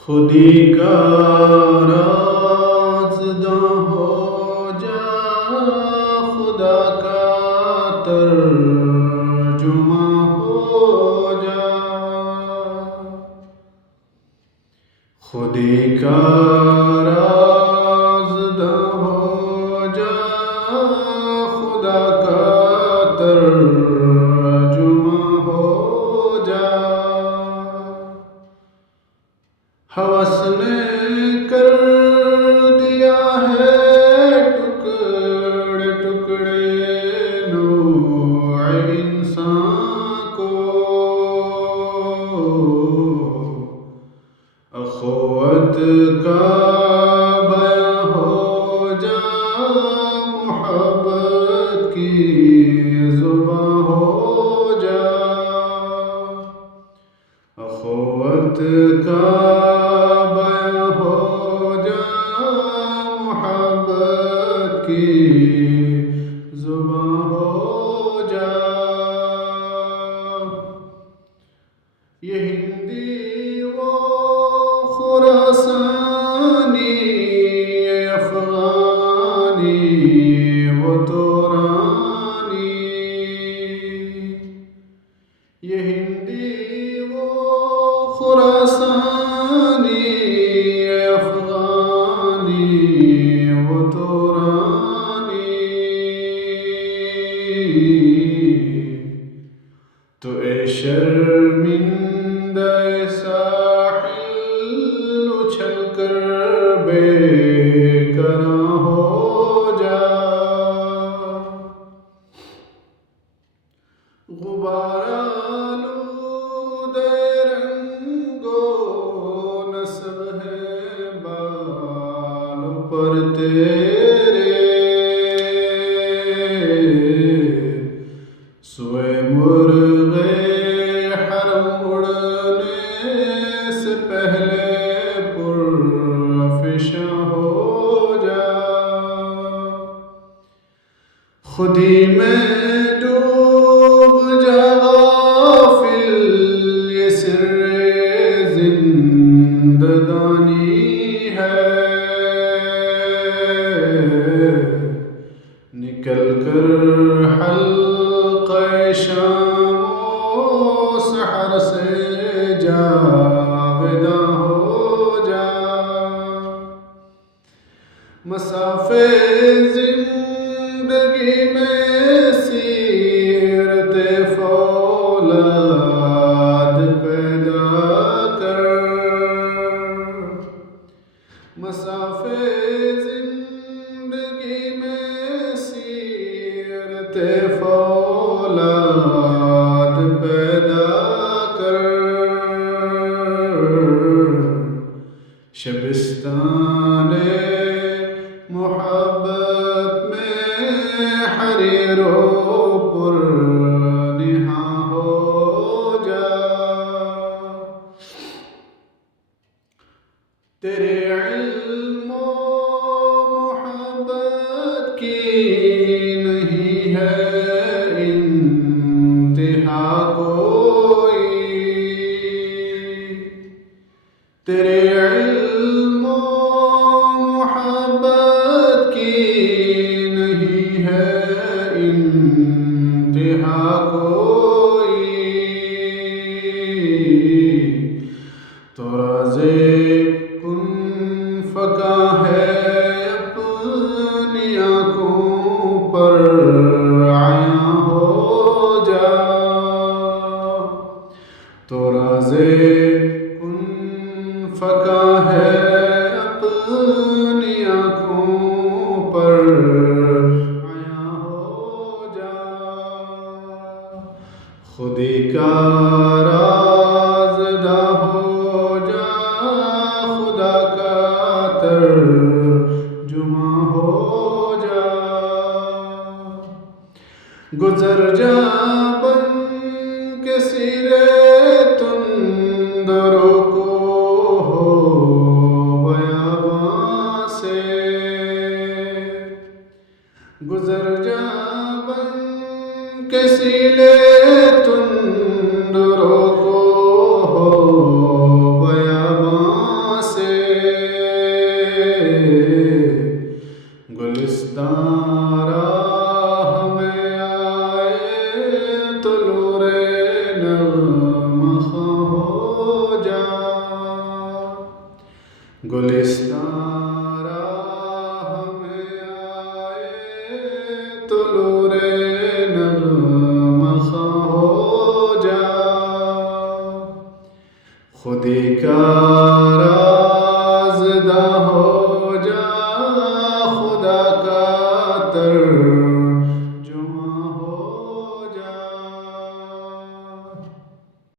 خودی کا رازداں ہو جا، خدا کا ترجمہ ہو جا، خودی کا رازداں ہو جا، خدا کا ترجمہ ہو جا۔ ہوس نے کر دیا ہے ٹکڑے ٹکڑے نوع انسان کو، اخوت کا بیاں ہو جا، محبت کی زباں ہو جا، اخوت کا بیاں ہو جا، محبت کی زباں ہو جا۔ یہ ہندی و خراسانی، یہ افغانی و تورانی، یہ ہندی و خراسانی، یہ افغانی و تورانی، تو اے شرمندہ ساحل اچھل کر بے کراں ہو جا، غبار آلود رنگ و نسب ہے بال پر تیرے، سوئے مرغ حرم اڑنے سے پہلے پرافشاں ہو جا، خودی میں ڈوب جا غافل، یہ سر زندگانی ہے، نکل کر حلقہ شام و سحر سے جاوداں ہو جا، مسافے زندگی میں سیرت فولاد پیدا کر، مسافے زندگی میں سیرت فولاد پیدا کر، شبستان محبت میں حریر و پرنہاں ہو جا، تیرے علم و محبت کی نہیں ہے انتہا کوئی، تیرے علم و محبت کی نہیں ہے انتہا کوئی، تو راز کن فکا ہے اپنی آنکھوں پر عیاں ہو جا، تو راز کن فکا ہے اپنی آنکھوں پر عیاں ہو جا، خودی کا رازداں ہو جا، خدا کا ترجمہ ہو جا، گزر جا بن کے سیرے تندروں کو ہو بیاباں سے، گزر جا بن کے سیلے تندروں کو ہو بیاباں طلوع